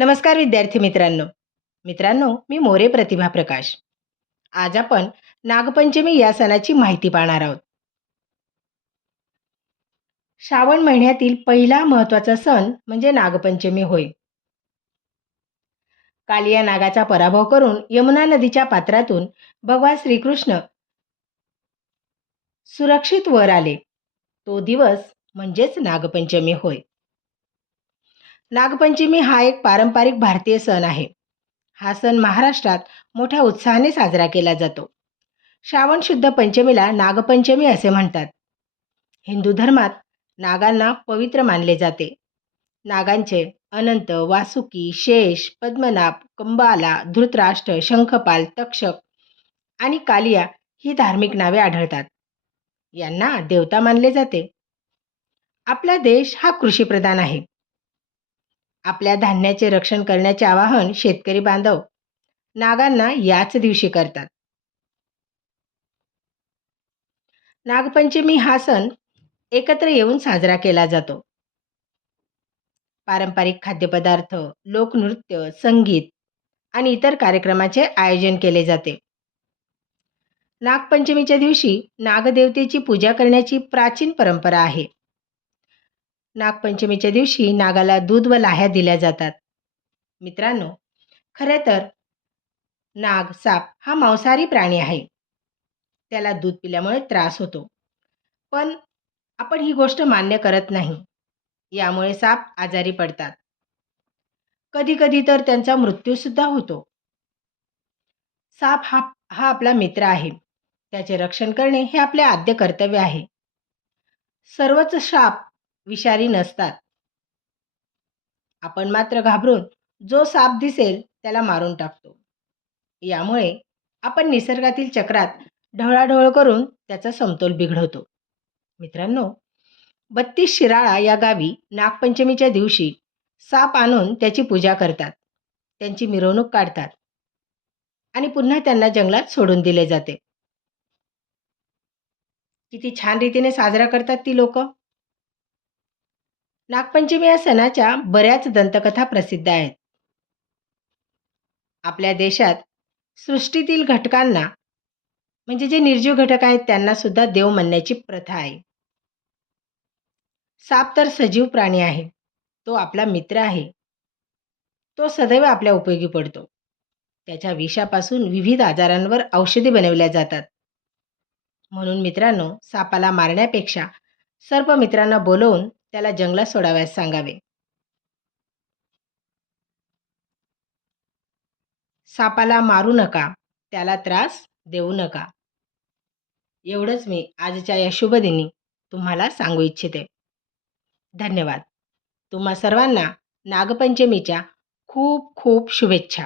नमस्कार विद्यार्थी मित्रांनो. मित्रांनो मी मोरे प्रतिभा प्रकाश. आज आपण नागपंचमी या सणाची माहिती पाहणार आहोत. श्रावण महिन्यातील पहिला महत्त्वाचा सण म्हणजे नागपंचमी होय. कालिया नागाचा पराभव करून यमुना नदीच्या पात्रातून भगवान श्रीकृष्ण सुरक्षित वर आले. तो दिवस म्हणजेच नागपंचमी होय. नागपंचमी हा एक पारंपरिक भारतीय सण आहे. हा सण महाराष्ट्रात मोठ्या उत्साहाने साजरा केला जातो. श्रावण शुद्ध पंचमीला नागपंचमी असे म्हणतात. हिंदू धर्मात नागांना पवित्र मानले जाते. नागांचे अनंत वासुकी शेष पद्मनाभ कंबाला धृतराष्ट्र शंखपाल तक्षक आणि कालिया ही धार्मिक नावे आढळतात. यांना देवता मानले जाते. आपला देश हा कृषीप्रधान आहे. आपल्या धान्याचे रक्षण करण्याचे आवाहन शेतकरी बांधव नागांना याच दिवशी करतात. नागपंचमी हा सण एकत्र येऊन साजरा केला जातो. पारंपरिक खाद्यपदार्थ लोकनृत्य संगीत आणि इतर कार्यक्रमाचे आयोजन केले जाते. नागपंचमीच्या दिवशी नागदेवतेची पूजा करण्याची प्राचीन परंपरा आहे. नागपंचमीच्या दिवशी नागाला दूध व लाह्या दिल्या जातात. मित्रांनो खरे तर नाग साप हा मांसाहारी प्राणी आहे. त्याला दूध पिल्यामुळे त्रास होतो. पण आपण ही गोष्ट मान्य करत नाही. यामुळे साप आजारी पडतात. कधी कधी तर त्यांचा मृत्यूसुद्धा होतो. साप हा हा आपला मित्र आहे. त्याचे रक्षण करणे हे आपले आद्य कर्तव्य आहे. सर्वच साप विषारी नसतात. आपण मात्र घाबरून जो साप दिसेल त्याला मारून टाकतो. यामुळे आपण निसर्गातील चक्रात ढवळाढवळ करून त्याचा समतोल बिघडवतो. मित्रांनो बत्तीस शिराळा या गावी नागपंचमीच्या दिवशी साप आणून त्याची पूजा करतात. त्यांची मिरवणूक काढतात. आणि पुन्हा त्यांना जंगलात सोडून दिले जाते. किती छान रीतीने साजरा करतात ती लोक. नागपंचमी या सणाच्या बऱ्याच दंतकथा प्रसिद्ध आहेत. आपल्या देशात सृष्टीतील घटकांना म्हणजे जे निर्जीव घटक आहेत त्यांना सुद्धा देव म्हणण्याची प्रथा आहे. साप तर सजीव प्राणी आहे. तो आपला मित्र आहे. तो सदैव आपल्या उपयोगी पडतो. त्याच्या विषापासून विविध आजारांवर औषधी बनवल्या जातात. म्हणून मित्रांनो सापाला मारण्यापेक्षा सर्व मित्रांना बोलवून त्याला जंगलात सोडाव्यास सांगावे. सापाला मारू नका. त्याला त्रास देऊ नका. एवढंच मी आजच्या या शुभदिनी तुम्हाला सांगू इच्छिते. धन्यवाद. तुम्हा सर्वांना नागपंचमीच्या खूप खूप शुभेच्छा.